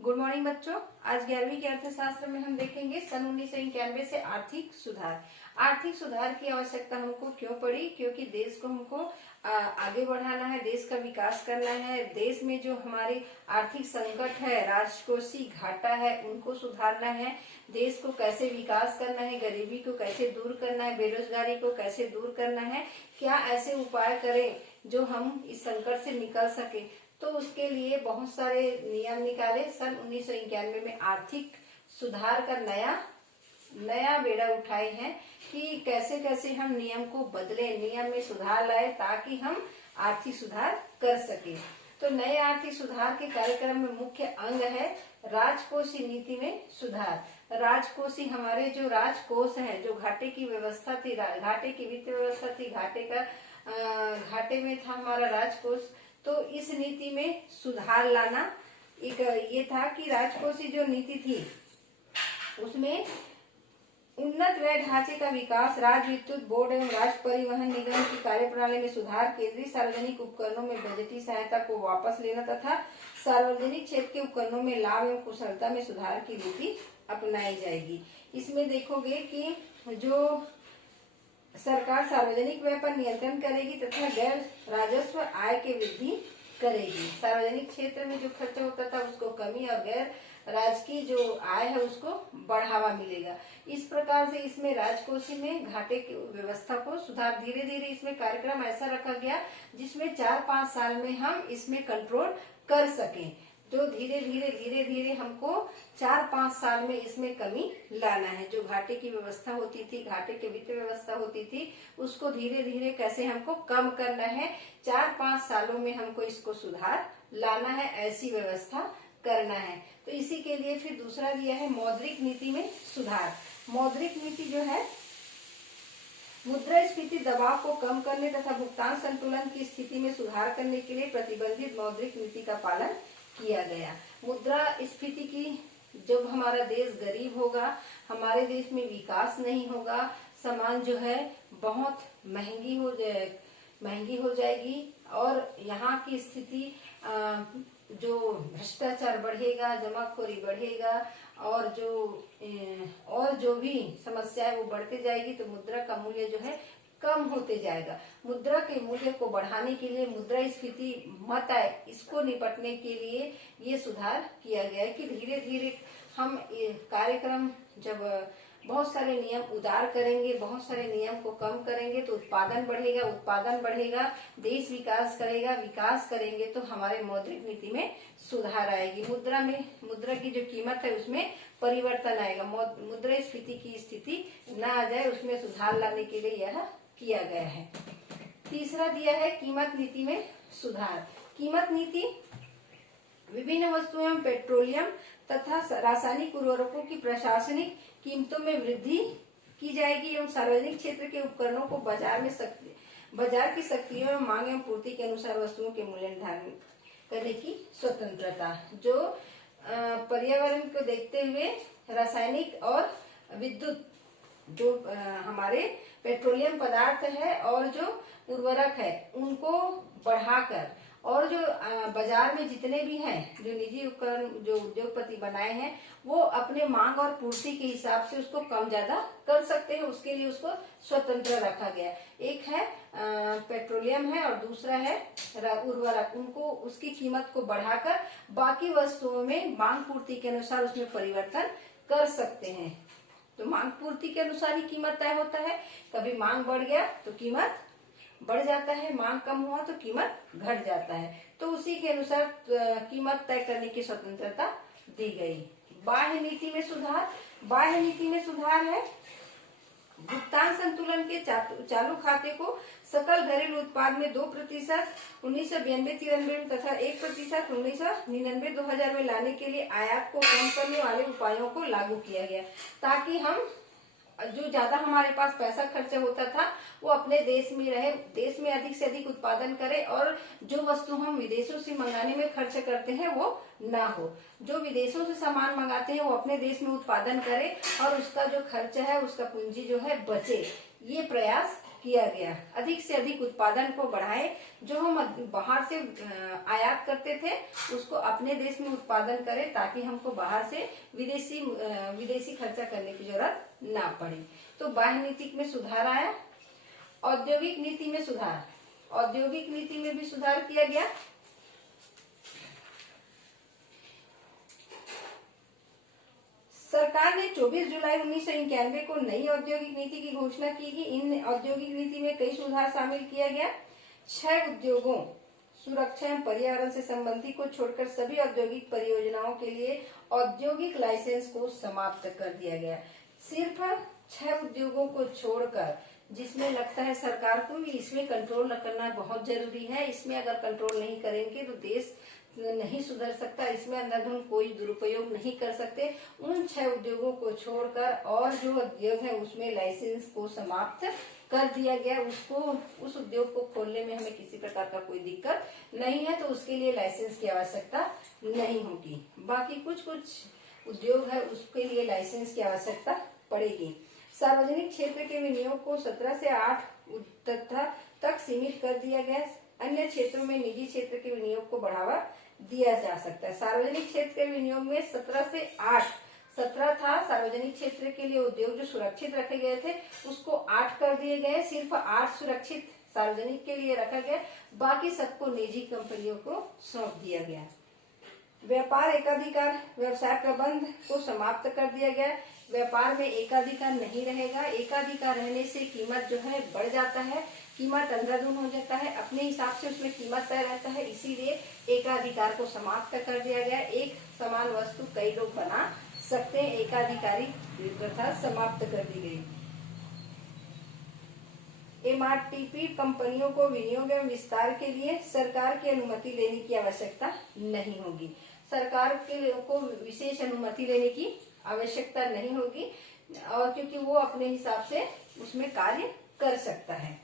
Good morning बच्चों। आज 11वीं के अर्थशास्त्र में हम देखेंगे सन 1991 से आर्थिक सुधार। आर्थिक सुधार की आवश्यकता हमको क्यों पड़ी? क्योंकि देश को हमको आगे बढ़ाना है, देश का विकास करना है। देश में जो हमारी आर्थिक संकट है, राजकोषीय घाटा है, उनको सुधारना है। देश को कैसे विकास करना है, गरीबी को कैसे दूर करना है, बेरोजगारी को कैसे दूर करना है, क्या ऐसे उपाय करें जो हम इस संकट से निकल सके। तो उसके लिए बहुत सारे नियम निकाले। सन 1991 में आर्थिक सुधार का नया बेड़ा उठाए हैं कि कैसे कैसे हम नियम को बदले, नियम में सुधार लाए ताकि हम आर्थिक सुधार कर सके। तो नए आर्थिक सुधार के कार्यक्रम में मुख्य अंग है राजकोषीय नीति में सुधार। राजकोषीय हमारे जो राजकोष है, जो घाटे की व्यवस्था थी, घाटे की वित्त व्यवस्था थी, घाटे में था हमारा राजकोष। तो इस नीति में सुधार लाना एक ये था कि राजकोषीय जो नीति थी उसमें उन्नत व्यय ढांचे का विकास, राज्य विद्युत बोर्ड एवं राज्य परिवहन निगम की कार्यप्रणाली में सुधार, केंद्रीय सार्वजनिक उपकरणों में बजटीय सहायता को वापस लेना तथा सार्वजनिक क्षेत्र के उपकरणों में लाभ एवं कुशलता में सुधार की नीति अपनाई जाएगी। इसमें देखोगे कि जो सरकार सार्वजनिक व्यय पर नियंत्रण करेगी तथा गैर राजस्व आय की वृद्धि करेगी। सार्वजनिक क्षेत्र में जो खर्च होता था उसको कमी और गैर राजकीय जो आय है उसको बढ़ावा मिलेगा। इस प्रकार से इसमें राजकोषीय में घाटे की व्यवस्था को सुधार, धीरे धीरे इसमें कार्यक्रम ऐसा रखा गया जिसमें 4-5 साल में हम इसमें कंट्रोल कर सकें। तो धीरे धीरे हमको 4-5 साल में इसमें कमी लाना है। जो घाटे की व्यवस्था होती थी, घाटे की वित्त व्यवस्था होती थी, उसको धीरे धीरे कैसे हमको कम करना है। 4-5 सालों में हमको इसको सुधार लाना है, ऐसी व्यवस्था करना है। तो इसी के लिए फिर दूसरा दिया है मौद्रिक नीति में सुधार। मौद्रिक नीति जो है मुद्रास्फीति दबाव को कम करने तथा भुगतान संतुलन की स्थिति में सुधार करने के लिए प्रतिबंधित मौद्रिक नीति का पालन किया गया। मुद्रास्फीति की, जब हमारा देश गरीब होगा, हमारे देश में विकास नहीं होगा, सामान जो है बहुत महंगी हो जाएगी और यहाँ की स्थिति जो भ्रष्टाचार बढ़ेगा, जमाखोरी बढ़ेगा और जो भी समस्या है वो बढ़ते जाएगी। तो मुद्रा का मूल्य जो है कम होते जाएगा। मुद्रा के मूल्य को बढ़ाने के लिए, मुद्रास्फीति मत आए, इसको निपटने के लिए ये सुधार किया गया है कि धीरे धीरे हम कार्यक्रम जब बहुत सारे नियम उदार करेंगे, बहुत सारे नियम को कम करेंगे तो उत्पादन बढ़ेगा, देश विकास करेगा, विकास करेंगे तो हमारे मौद्रिक नीति में सुधार आएगी। मुद्रा की जो कीमत है उसमें परिवर्तन आएगा, मुद्रास्फीति की स्थिति न आ जाए, उसमें सुधार लाने के लिए यह किया गया है। तीसरा दिया है कीमत नीति में सुधार। कीमत नीति विभिन्न वस्तुओं एवं पेट्रोलियम तथा रासायनिक उर्वरकों की प्रशासनिक कीमतों में वृद्धि की जाएगी एवं सार्वजनिक क्षेत्र के उपकरणों को बाजार की शक्तियों एवं मांग एवं पूर्ति के अनुसार वस्तुओं के मूल्य निर्धारण करने की स्वतंत्रता। जो पर्यावरण को देखते हुए रासायनिक और विद्युत, जो हमारे पेट्रोलियम पदार्थ है और जो उर्वरक है उनको बढ़ाकर, और जो बाजार में जितने भी हैं, जो निजी उपकरण जो उद्योगपति बनाए हैं, वो अपने मांग और पूर्ति के हिसाब से उसको कम ज्यादा कर सकते हैं। उसके लिए उसको स्वतंत्र रखा गया। एक है पेट्रोलियम है और दूसरा है उर्वरक। उनको उसकी कीमत को बढ़ाकर बाकी वस्तुओं में मांग पूर्ति के अनुसार उसमें परिवर्तन कर सकते हैं। तो मांग पूर्ति के अनुसार ही कीमत तय होता है। कभी मांग बढ़ गया तो कीमत बढ़ जाता है, मांग कम हुआ तो कीमत घट जाता है। तो उसी के अनुसार कीमत तय करने की स्वतंत्रता दी गई। बाह्य नीति में सुधार है भुगतान संतुलन के चालू खाते को सकल घरेलू उत्पाद में 2% 1992-93 में तथा 1% 1999-2000 में लाने के लिए आयात को कम करने वाले उपायों को लागू किया गया, ताकि हम जो ज्यादा हमारे पास पैसा खर्च होता था वो अपने देश में रहे, देश में अधिक से अधिक उत्पादन करे और जो वस्तु हम विदेशों से मंगाने में खर्च करते हैं वो ना हो। जो विदेशों से सामान मंगाते हैं वो अपने देश में उत्पादन करे और उसका जो खर्च है, उसका पूंजी जो है बचे। ये प्रयास किया गया। अधिक से अधिक उत्पादन को बढ़ाए, जो हम बाहर से आयात करते थे उसको अपने देश में उत्पादन करें, ताकि हमको बाहर से विदेशी खर्चा करने की जरूरत ना पड़े। तो बाह्य नीति में सुधार आया। औद्योगिक नीति में सुधार, औद्योगिक नीति में भी सुधार किया गया। सरकार ने 24 जुलाई 1991 को नई औद्योगिक नीति की घोषणा की गई। इन औद्योगिक नीति में कई सुधार शामिल किया गया। 6 उद्योगों, सुरक्षा एवं पर्यावरण से संबंधित को छोड़कर सभी औद्योगिक परियोजनाओं के लिए औद्योगिक लाइसेंस को समाप्त कर दिया गया। सिर्फ 6 उद्योगों को छोड़कर, जिसमें लगता है सरकार को इसमें कंट्रोल करना बहुत जरूरी है। इसमें अगर कंट्रोल नहीं करेंगे तो देश नहीं सुधर सकता, इसमें अंधाधुंध कोई दुरुपयोग नहीं कर सकते। उन 6 उद्योगों को छोड़कर और जो उद्योग है उसमें लाइसेंस को समाप्त कर दिया गया। उस उद्योग को खोलने में हमें किसी प्रकार का कोई दिक्कत नहीं है, तो उसके लिए लाइसेंस की आवश्यकता नहीं होगी। बाकी कुछ उद्योग है उसके लिए लाइसेंस की आवश्यकता पड़ेगी। सार्वजनिक क्षेत्र के विनियोग को 17 से 8 तक सीमित कर दिया गया। अन्य क्षेत्रों में निजी क्षेत्र के विनियोग को बढ़ावा दिया जा सकता है। सार्वजनिक क्षेत्र के विनियोग में 17 से 8, 17 था सार्वजनिक क्षेत्र के लिए उद्योग जो सुरक्षित रखे गए थे, उसको 8 कर दिए गए। सिर्फ 8 सुरक्षित सार्वजनिक के लिए रखा गया, बाकी सबको निजी कंपनियों को सौंप दिया गया। व्यापार एकाधिकार, व्यवसाय प्रबंध को समाप्त कर दिया गया। व्यापार में एकाधिकार नहीं रहेगा। एकाधिकार रहने से कीमत जो है बढ़ जाता है, कीमत अंधाधुंध हो जाता है, अपने हिसाब से उसमें कीमत तय रहता है। इसीलिए एकाधिकार को समाप्त कर दिया गया। एक समान वस्तु कई लोग बना सकते हैं, एकाधिकारी प्रथा समाप्त कर दी गई। एमआरटीपी कंपनियों को विनियोग एवं विस्तार के लिए सरकार की अनुमति लेने की आवश्यकता नहीं होगी। सरकार को विशेष अनुमति लेने की आवश्यकता नहीं होगी, और क्योंकि वो अपने हिसाब से उसमें कार्य कर सकता है।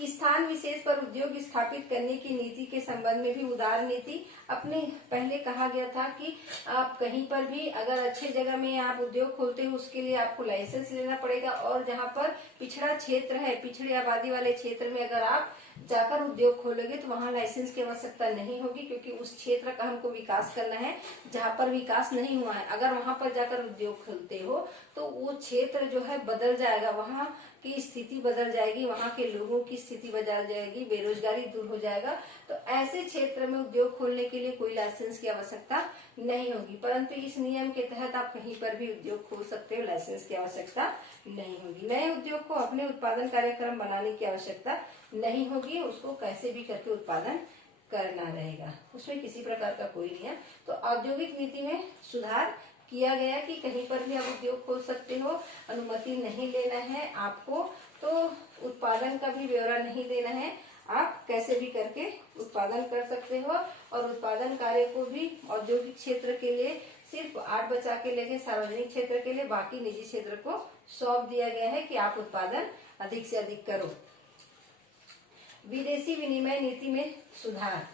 स्थान विशेष पर उद्योग स्थापित करने की नीति के संबंध में भी उदार नीति, अपने पहले कहा गया था कि आप कहीं पर भी अगर अच्छे जगह में आप उद्योग खोलते हो उसके लिए आपको लाइसेंस लेना पड़ेगा, और जहाँ पर पिछड़ा क्षेत्र है, पिछड़ी आबादी वाले क्षेत्र में अगर आप जाकर उद्योग खोलोगे तो वहाँ लाइसेंस की आवश्यकता नहीं होगी, क्योंकि उस क्षेत्र का हमको विकास करना है जहाँ पर विकास नहीं हुआ है। अगर वहाँ पर जाकर उद्योग खोलते हो तो वो क्षेत्र जो है बदल जाएगा, वहाँ की स्थिति बदल जाएगी, वहाँ के लोगों की स्थिति बदल जाएगी, बेरोजगारी दूर हो जाएगा। तो ऐसे क्षेत्र में उद्योग खोलने के लिए कोई लाइसेंस की आवश्यकता नहीं होगी, परंतु इस नियम के तहत आप कहीं पर भी उद्योग खोल सकते हो, लाइसेंस की आवश्यकता नहीं होगी। नए उद्योग को अपने उत्पादन कार्यक्रम बनाने की आवश्यकता नहीं होगी, उसको कैसे भी करके उत्पादन करना रहेगा, उसमें किसी प्रकार का कोई नहीं है। तो औद्योगिक नीति में सुधार किया गया कि कहीं पर भी आप उद्योग खोल सकते हो, अनुमति नहीं लेना है आपको, तो उत्पादन का भी ब्यौरा नहीं देना है, आप कैसे भी करके उत्पादन कर सकते हो। और उत्पादन कार्य को भी औद्योगिक क्षेत्र के लिए सिर्फ 8 बचा के लेके सार्वजनिक क्षेत्र के लिए बाकी निजी क्षेत्र को सौंप दिया गया है कि आप उत्पादन अधिक से अधिक करो। विदेशी विनिमय नीति में सुधार,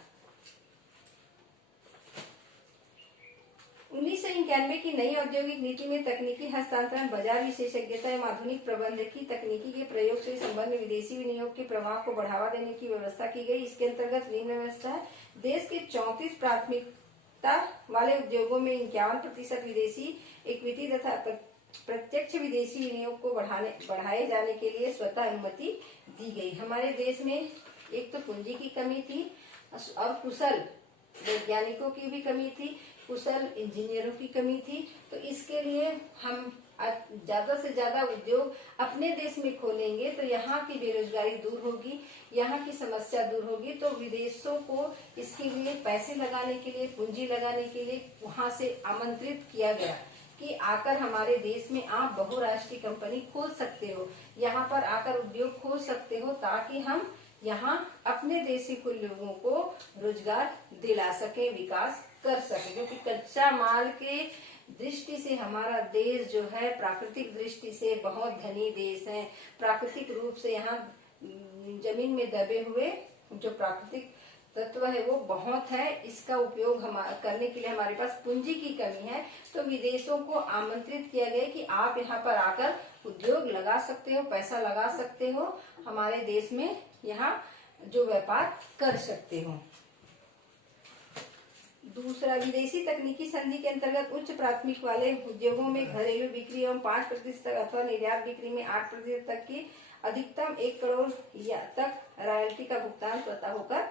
1991 की नई औद्योगिक नीति में तकनीकी हस्तांतरण, बाजार विशेषज्ञता एवं आधुनिक प्रबंधकीय तकनीकी के प्रयोग से संबंध में विदेशी विनियोग के प्रवाह को बढ़ावा देने की व्यवस्था की गई। इसके अंतर्गत निम्न व्यवस्था है। देश के 34 प्राथमिकता वाले उद्योगों में 51% विदेशी इक्विटी तथा प्रत्यक्ष विदेशी विनियोग को बढ़ाए जाने के लिए स्वतः अनुमति दी गई। हमारे देश में एक तो पूंजी की कमी थी और कुशल वैज्ञानिकों की भी कमी थी, कुशल इंजीनियरों की कमी थी। तो इसके लिए हम ज्यादा से ज्यादा उद्योग अपने देश में खोलेंगे तो यहाँ की बेरोजगारी दूर होगी, यहाँ की समस्या दूर होगी। तो विदेशों को इसके लिए पैसे लगाने के लिए, पूंजी लगाने के लिए वहां से आमंत्रित किया गया कि आकर हमारे देश में आप बहुराष्ट्रीय कंपनी खोल सकते हो, यहाँ पर आकर उद्योग खोल सकते हो, ताकि हम यहाँ अपने देशी को लोगों को रोजगार दिला सके, विकास कर सके। क्योंकि कच्चा माल के दृष्टि से हमारा देश जो है प्राकृतिक दृष्टि से बहुत धनी देश है। प्राकृतिक रूप से यहाँ जमीन में दबे हुए जो प्राकृतिक तत्व है वो बहुत है, इसका उपयोग करने के लिए हमारे पास पूंजी की कमी है। तो विदेशों को आमंत्रित किया गया कि आप यहाँ पर आकर उद्योग लगा सकते हो, पैसा लगा सकते हो, हमारे देश में यहाँ जो व्यापार कर सकते हो। दूसरा, विदेशी तकनीकी संधि के अंतर्गत उच्च प्राथमिक वाले उद्योगों में घरेलू बिक्री एवं 5% अथवा निर्यात बिक्री में 8% तक की अधिकतम 1 करोड़ तक रॉयल्टी का भुगतान स्वतः होकर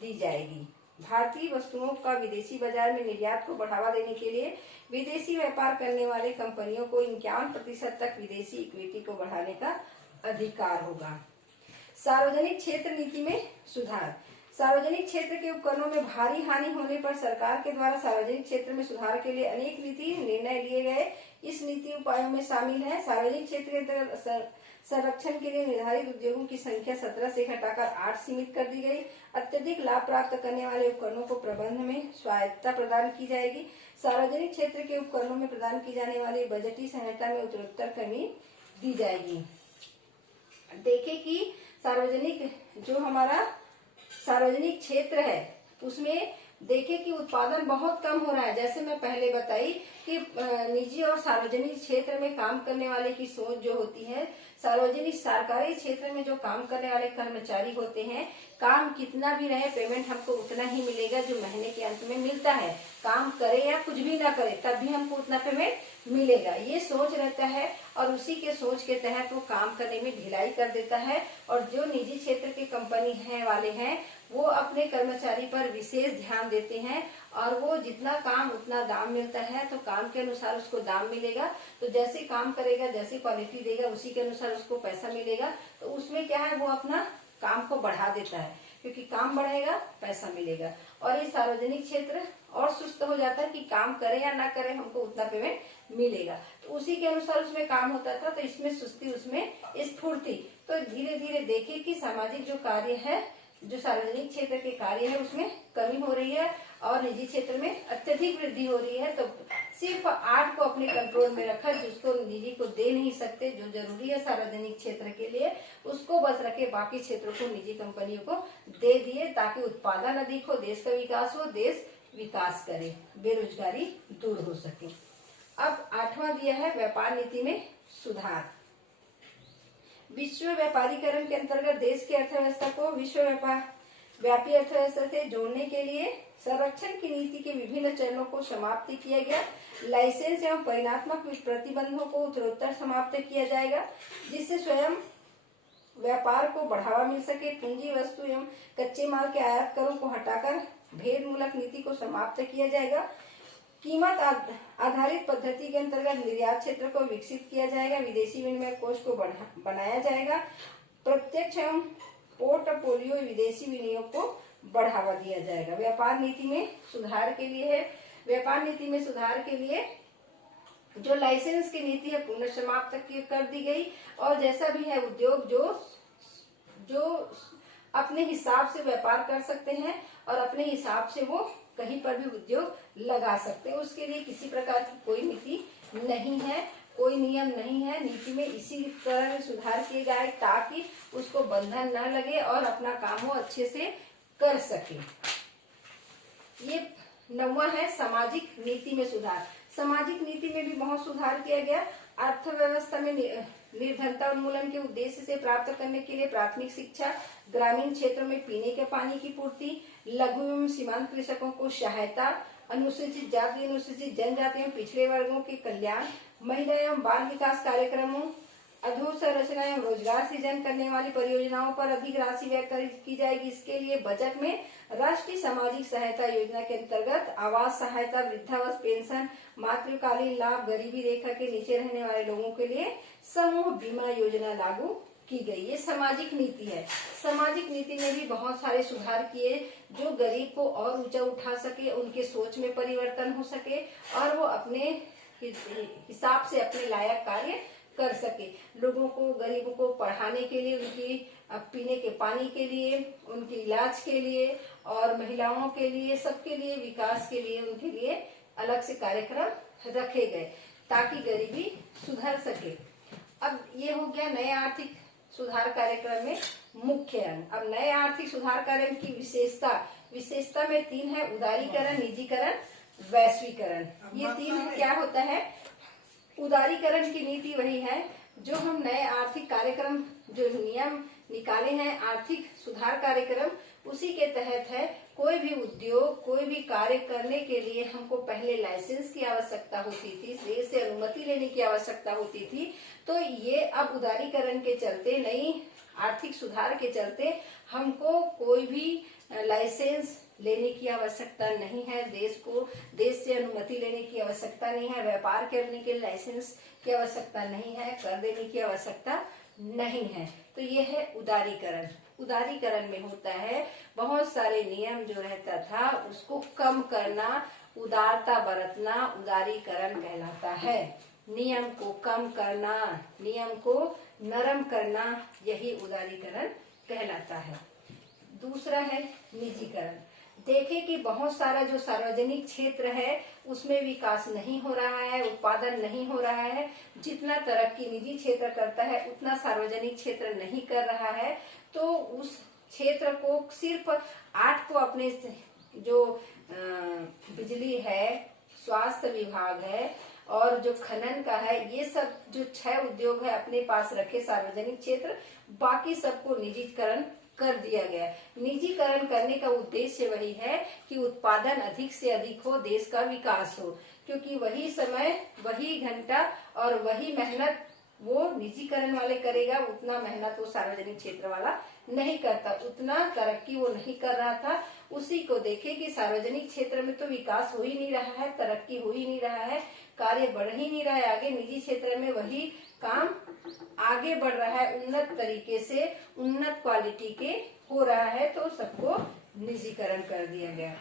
दी जाएगी। भारतीय वस्तुओं का विदेशी बाजार में निर्यात को बढ़ावा देने के लिए विदेशी व्यापार करने वाले कंपनियों को 51% तक विदेशी इक्विटी को बढ़ाने का अधिकार होगा। सार्वजनिक क्षेत्र नीति में सुधार। सार्वजनिक क्षेत्र के उपकरणों में भारी हानि होने पर सरकार के द्वारा सार्वजनिक क्षेत्र में सुधार के लिए अनेक नीति निर्णय लिए गए। इस नीति उपायों में शामिल है सार्वजनिक क्षेत्र के अंतर्गत संरक्षण के लिए निर्धारित उद्योगों की संख्या 17 से घटाकर 8 सीमित कर दी गई। अत्यधिक लाभ प्राप्त करने वाले उपकरणों को प्रबंध में स्वायत्तता प्रदान की जाएगी। सार्वजनिक क्षेत्र के उपकरणों में प्रदान की जाने वाली बजटीय सहायता में उत्तरोत्तर कमी दी जाएगी। देखें कि सार्वजनिक जो हमारा सार्वजनिक क्षेत्र है उसमें देखें कि उत्पादन बहुत कम हो रहा है। जैसे मैं पहले बताई कि निजी और सार्वजनिक क्षेत्र में काम करने वाले की सोच जो होती है, सार्वजनिक सरकारी क्षेत्र में जो काम करने वाले कर्मचारी होते हैं, काम कितना भी रहे पेमेंट हमको उतना ही मिलेगा जो महीने के अंत में मिलता है। काम करे या कुछ भी ना करे तब भी हमको उतना पेमेंट मिलेगा, ये सोच रहता है और उसी के सोच के तहत वो काम करने में ढिलाई कर देता है। और जो निजी क्षेत्र के कंपनी है वाले हैं वो अपने कर्मचारी पर विशेष ध्यान देते हैं और वो जितना काम उतना दाम मिलता है, तो काम के अनुसार उसको दाम मिलेगा। तो जैसे काम करेगा, जैसी क्वालिटी देगा उसी के अनुसार उसको पैसा मिलेगा। तो उसमें क्या है, वो अपना काम को बढ़ा देता है क्योंकि काम बढ़ेगा पैसा मिलेगा। और ये सार्वजनिक क्षेत्र और सुस्त हो जाता है कि काम करे या ना करे हमको उतना पेमेंट मिलेगा, तो उसी के अनुसार उसमें काम होता था। तो इसमें सुस्ती, उसमें स्फूर्ति। तो धीरे धीरे देखे कि सामाजिक जो कार्य है, जो सार्वजनिक क्षेत्र के कार्य है उसमें कमी हो रही है और निजी क्षेत्र में अत्यधिक वृद्धि हो रही है। तो सिर्फ 8 को अपने कंट्रोल में रखा, जिसको निजी को दे नहीं सकते, जो जरूरी है सार्वजनिक क्षेत्र के लिए उसको बस रखे, बाकी क्षेत्रों को निजी कंपनियों को दे दिए ताकि उत्पादन अधिक हो, देश का विकास हो, देश विकास करे, बेरोजगारी दूर हो सके। अब 8वां दिया है व्यापार नीति में सुधार। विश्व व्यापारीकरण के अंतर्गत देश की अर्थव्यवस्था को विश्व व्यापी अर्थव्यवस्था से जोड़ने के लिए संरक्षण की नीति के विभिन्न चरणों को समाप्त किया गया। लाइसेंस एवं परिणात्मक प्रतिबंधों को उत्तरोत्तर समाप्त किया जाएगा, जिससे स्वयं व्यापार को बढ़ावा मिल सके। पूंजी, वस्तु एवं कच्चे माल के आयात करों को हटाकर भेद मूलक नीति को समाप्त किया जाएगा। कीमत आधारित पद्धति के अंतर्गत निर्यात क्षेत्र को विकसित किया जाएगा। विदेशी विनिमय कोष को बनाया जाएगा। प्रत्यक्ष एवं पोर्टफोलियो विदेशी विनियोग को बढ़ावा दिया जाएगा। व्यापार नीति में सुधार के लिए है, व्यापार नीति में सुधार के लिए जो लाइसेंस की नीति है पुनः समाप्त कर दी गई। और जैसा भी है उद्योग जो अपने हिसाब से व्यापार कर सकते हैं और अपने हिसाब से वो कहीं पर भी उद्योग लगा सकते हैं, उसके लिए किसी प्रकार की कोई नीति नहीं है, कोई नियम नहीं है। नीति में इसी तरह सुधार किए जाए ताकि उसको बंधन न लगे और अपना काम वो अच्छे से कर सके। ये 9वां है सामाजिक नीति में सुधार। सामाजिक नीति में भी बहुत सुधार किया गया। अर्थव्यवस्था में निर्धनता उन्मूलन के उद्देश्य से प्राप्त करने के लिए प्राथमिक शिक्षा, ग्रामीण क्षेत्रों में पीने के पानी की पूर्ति, लघु एवं सीमांत कृषकों को सहायता, अनुसूचित जाति, अनुसूचित जनजाति एवं पिछड़े वर्गों के कल्याण, महिला एवं बाल विकास कार्यक्रमों, अधोसंरचना एवं रोजगार सृजन करने वाली परियोजनाओं पर अधिक राशि व्यय की जाएगी। इसके लिए बजट में राष्ट्रीय सामाजिक सहायता योजना के अंतर्गत आवास सहायता, वृद्धावस्था पेंशन, मातृकालीन लाभ, गरीबी रेखा के नीचे रहने वाले लोगों के लिए समूह बीमा योजना लागू की गई। ये सामाजिक नीति है। सामाजिक नीति में भी बहुत सारे सुधार किए जो गरीब को और ऊंचा उठा सके, उनके सोच में परिवर्तन हो सके और वो अपने हिसाब से अपने लायक कार्य कर सके। लोगों को, गरीबों को पढ़ाने के लिए, उनकी पीने के पानी के लिए, उनके इलाज के लिए और महिलाओं के लिए, सबके लिए, विकास के लिए उनके लिए अलग से कार्यक्रम रखे गए ताकि गरीबी सुधर सके। अब ये हो गया नए आर्थिक सुधार कार्यक्रम में मुख्य अंग। अब नए आर्थिक सुधार कार्यक्रम की विशेषता विशेषता में 3 है, उदारीकरण, निजीकरण, वैश्वीकरण। ये 3 क्या होता है? उदारीकरण की नीति वही है जो हम नए आर्थिक कार्यक्रम, जो नियम निकाले हैं आर्थिक सुधार कार्यक्रम, उसी के तहत है। कोई भी उद्योग, कोई भी कार्य करने के लिए हमको पहले लाइसेंस की आवश्यकता होती थी, देश से अनुमति लेने की आवश्यकता होती थी। तो ये अब उदारीकरण के चलते, नई आर्थिक सुधार के चलते हमको कोई भी लाइसेंस लेने की आवश्यकता नहीं है, देश से अनुमति लेने की आवश्यकता नहीं है, व्यापार करने के लिए लाइसेंस की आवश्यकता नहीं है, कर देने की आवश्यकता नहीं है। तो ये है उदारीकरण। उदारीकरण में होता है बहुत सारे नियम जो रहता था उसको कम करना, उदारता बरतना, उदारीकरण कहलाता है। नियम को कम करना, नियम को नरम करना, यही उदारीकरण कहलाता है। दूसरा है निजीकरण। देखें कि बहुत सारा जो सार्वजनिक क्षेत्र है उसमें विकास नहीं हो रहा है, उत्पादन नहीं हो रहा है। जितना तरक्की निजी क्षेत्र करता है उतना सार्वजनिक क्षेत्र नहीं कर रहा है। तो उस क्षेत्र को सिर्फ 8 को अपने जो बिजली है, स्वास्थ्य विभाग है और जो खनन का है, ये सब जो 6 उद्योग है अपने पास रखे सार्वजनिक क्षेत्र, बाकी सबको निजीकरण कर दिया गया। निजीकरण करने का उद्देश्य वही है कि उत्पादन अधिक से अधिक हो, देश का विकास हो, क्योंकि वही समय, वही घंटा और वही मेहनत वो निजीकरण वाले करेगा, उतना मेहनत वो सार्वजनिक क्षेत्र वाला नहीं करता, उतना तरक्की वो नहीं कर रहा था। उसी को देखे कि सार्वजनिक क्षेत्र में तो विकास हो ही नहीं रहा है, तरक्की हो ही नहीं रहा है, कार्य बढ़ ही नहीं रहा है आगे, निजी क्षेत्र में वही काम आगे बढ़ रहा है, उन्नत तरीके से, उन्नत क्वालिटी के हो रहा है, तो सबको निजीकरण कर दिया गया।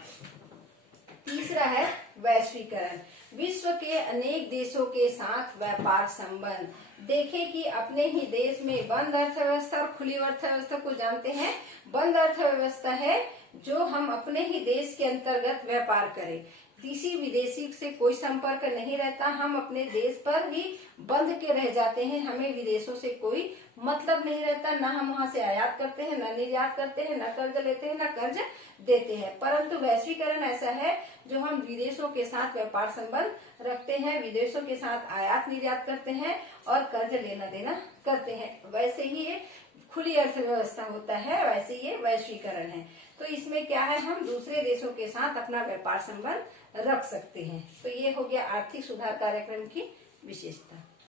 तीसरा है वैश्वीकरण। विश्व के अनेक देशों के साथ व्यापार संबंध। देखें कि अपने ही देश में बंद अर्थव्यवस्था और खुली अर्थव्यवस्था को जानते हैं। बंद अर्थव्यवस्था है जो हम अपने ही देश के अंतर्गत व्यापार करें, किसी विदेशी से कोई संपर्क नहीं रहता, हम अपने देश पर ही बंध के रह जाते हैं, हमें विदेशों से कोई मतलब नहीं रहता, ना हम वहां से आयात करते हैं, ना निर्यात करते हैं, ना कर्ज लेते हैं, ना कर्ज देते हैं। परंतु वैश्वीकरण ऐसा है जो हम विदेशों के साथ व्यापार संबंध रखते हैं, विदेशों के साथ आयात निर्यात करते हैं और कर्ज लेना देना करते हैं। वैसे ही ये खुली अर्थव्यवस्था होता है, वैसे ये वैश्वीकरण है। तो इसमें क्या है, हम दूसरे देशों के साथ अपना व्यापार संबंध रख सकते हैं। तो ये हो गया आर्थिक सुधार कार्यक्रम की विशेषता।